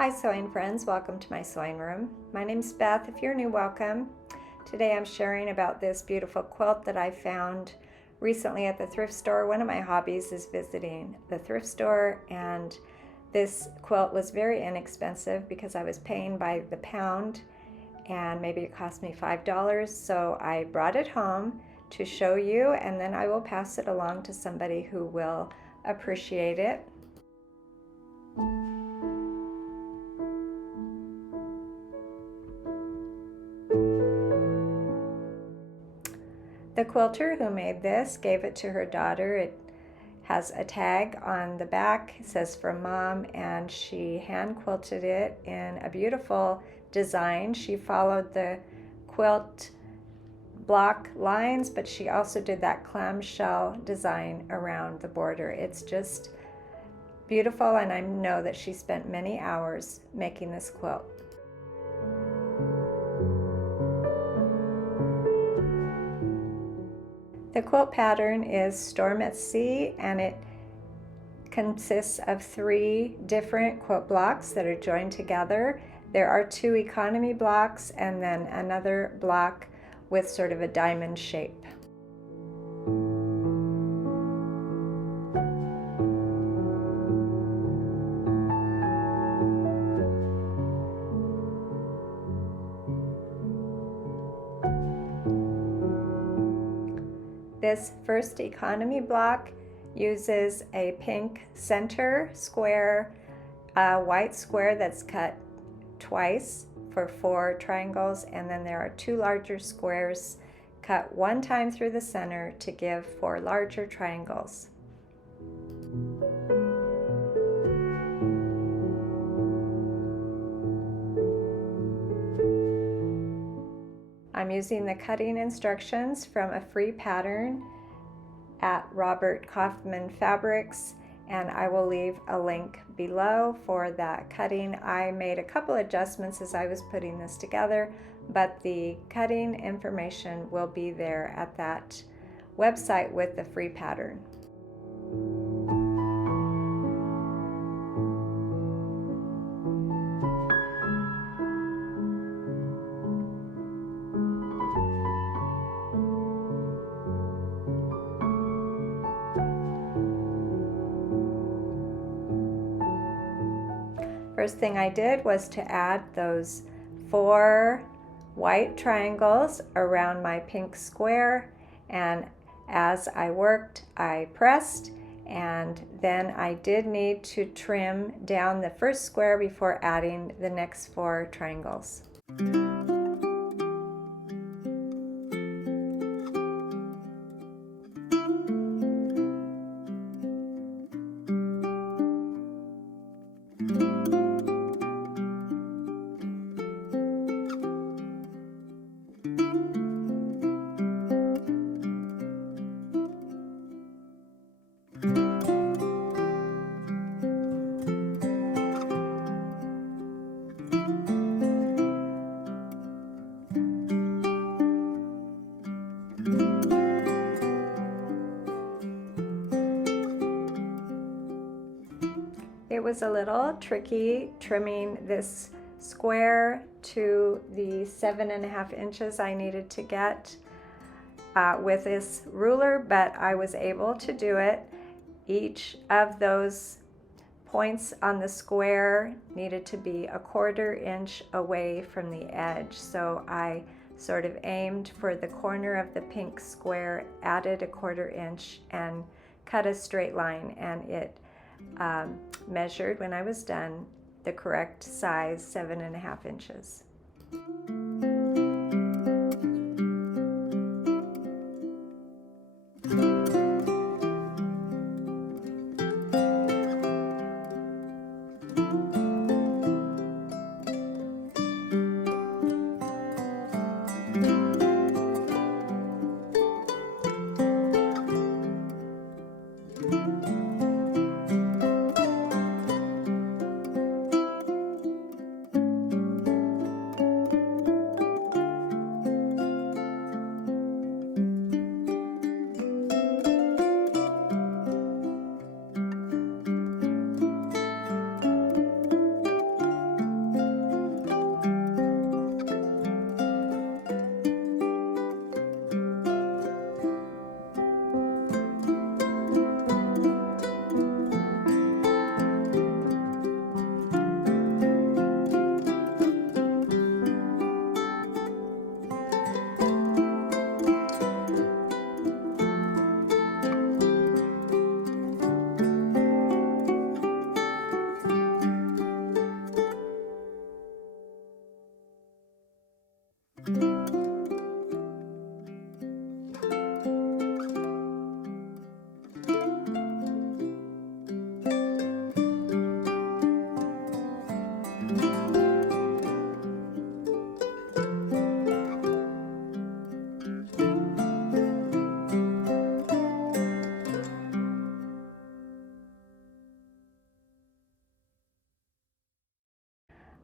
Hi sewing friends, welcome to my sewing room. My name's Beth. If you're new, welcome. Today I'm sharing about this beautiful quilt that I found recently at the thrift store. One of my hobbies is visiting the thrift store, and this quilt was very inexpensive because I was paying by the pound and maybe it cost me $5. So I brought it home to show you, and then I will pass it along to somebody who will appreciate it. The quilter who made this gave it to her daughter. It has a tag on the back, it says from Mom, and she hand quilted it in a beautiful design. She followed the quilt block lines, but she also did that clamshell design around the border. It's just beautiful, and I know that she spent many hours making this quilt. The quilt pattern is Storm at Sea, and it consists of 3 different quilt blocks that are joined together. There are 2 economy blocks and then another block with sort of a diamond shape. This first economy block uses a pink center square, a white square that's cut twice for 4 triangles, and then there are 2 larger squares cut 1 time through the center to give 4 larger triangles. I'm using the cutting instructions from a free pattern at Robert Kaufman Fabrics, and I will leave a link below for that cutting. I made a couple adjustments as I was putting this together, but the cutting information will be there at that website with the free pattern. First thing I did was to add those 4 white triangles around my pink square, and as I worked I pressed, and then I did need to trim down the first square before adding the next 4 triangles. It was a little tricky trimming this square to the 7.5 inches I needed to get with this ruler, but I was able to do it. Each of those points on the square needed to be 1/4 inch away from the edge, so I sort of aimed for the corner of the pink square, added 1/4 inch, and cut a straight line, and it measured when I was done the correct size, 7.5 inches.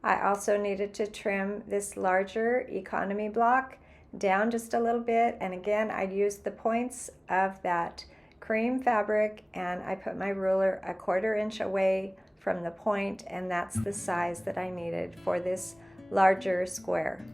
I also needed to trim this larger economy block down just a little bit, and again I used the points of that cream fabric and I put my ruler a 1/4 inch away from the point, and that's the size that I needed for this larger square.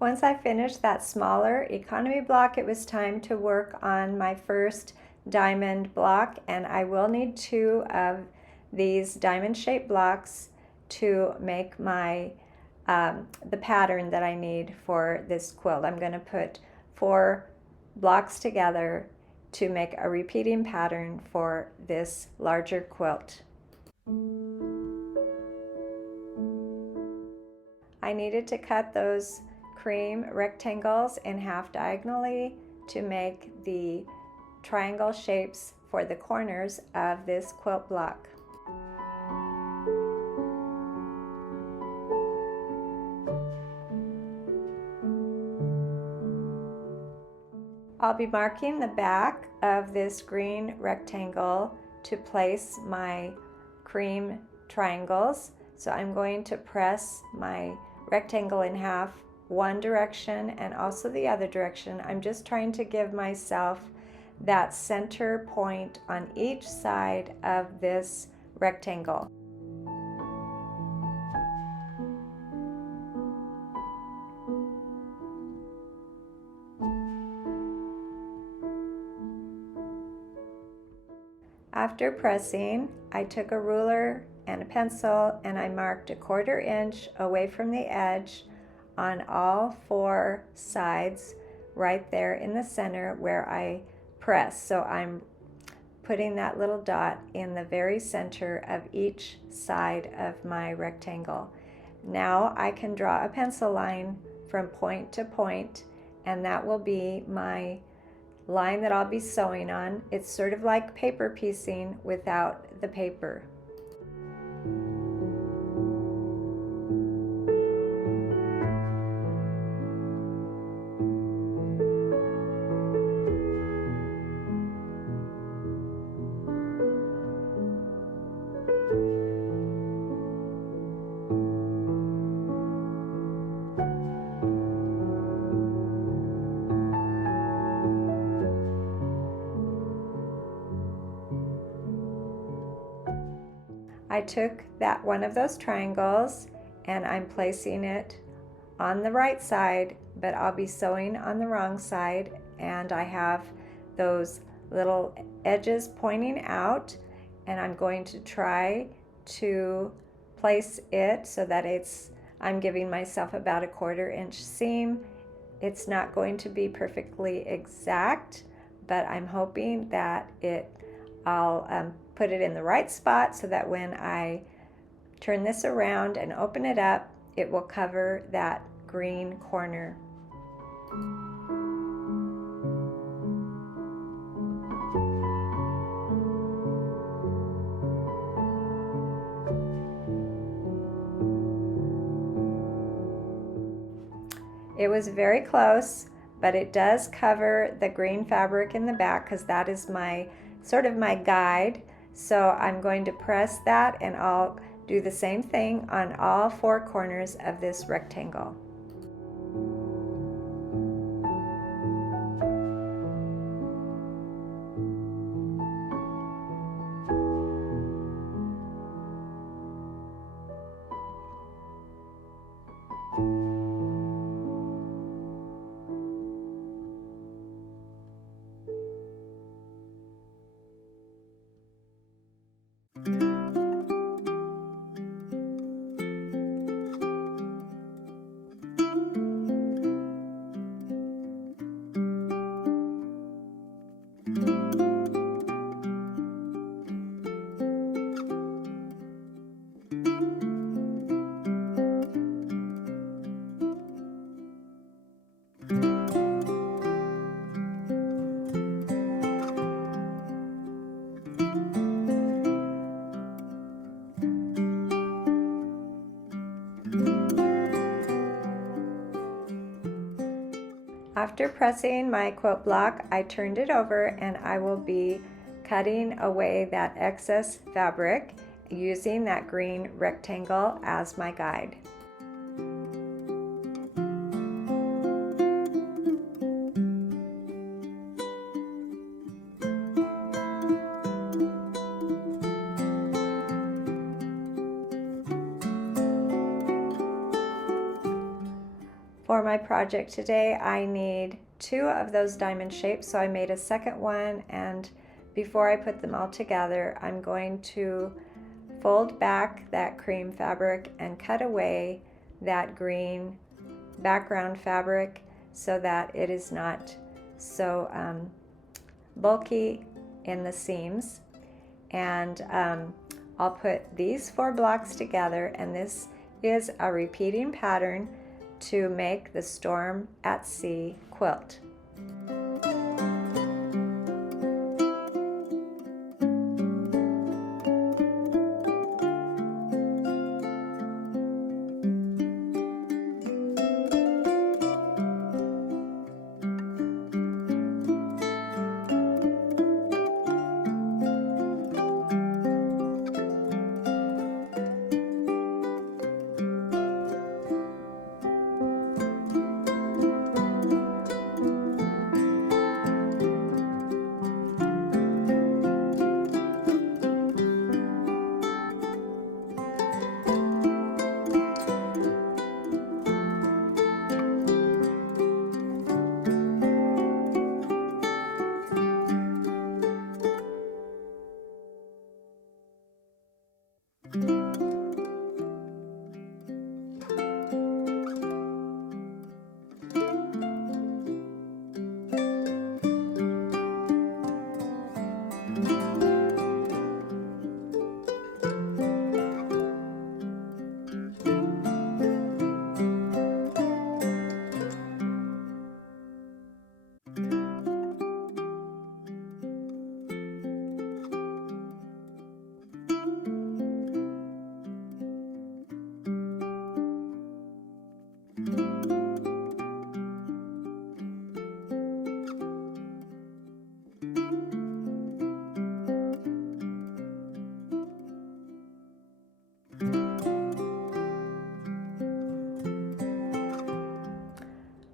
Once I finished that smaller economy block, it was time to work on my first diamond block, and I will need 2 of these diamond shaped blocks to make my the pattern that I need for this quilt. I'm going to put 4 blocks together to make a repeating pattern for this larger quilt. I needed to cut those cream rectangles in half diagonally to make the triangle shapes for the corners of this quilt block. I'll be marking the back of this green rectangle to place my cream triangles. So I'm going to press my rectangle in half one direction and also the other direction. I'm just trying to give myself that center point on each side of this rectangle. After pressing, I took a ruler and a pencil and I marked a 1/4 inch away from the edge on all 4 sides right there in the center where I press. So I'm putting that little dot in the very center of each side of my rectangle. Now I can draw a pencil line from point to point, and that will be my line that I'll be sewing on. It's sort of like paper piecing without the paper. I took that one of those triangles and I'm placing it on the right side, but I'll be sewing on the wrong side, and I have those little edges pointing out, and I'm going to try to place it so that I'm giving myself about a 1/4 inch seam. It's not going to be perfectly exact, but I'm hoping that I'll put it in the right spot so that when I turn this around and open it up, it will cover that green corner. It was very close, but it does cover the green fabric in the back because that is sort of my guide. So I'm going to press that, and I'll do the same thing on all 4 corners of this rectangle. After pressing my quilt block, I turned it over, and I will be cutting away that excess fabric using that green rectangle as my guide. For my project today, I need 2 of those diamond shapes, so I made a second one, and before I put them all together, I'm going to fold back that cream fabric and cut away that green background fabric so that it is not so bulky in the seams. And I'll put these 4 blocks together, and this is a repeating pattern to make the Storm at Sea quilt.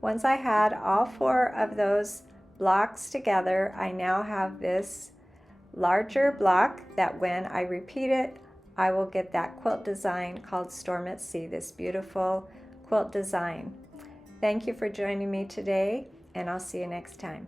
Once I had all 4 of those blocks together, I now have this larger block that when I repeat it I will get that quilt design called Storm at Sea, this beautiful quilt design. Thank you for joining me today, and I'll see you next time.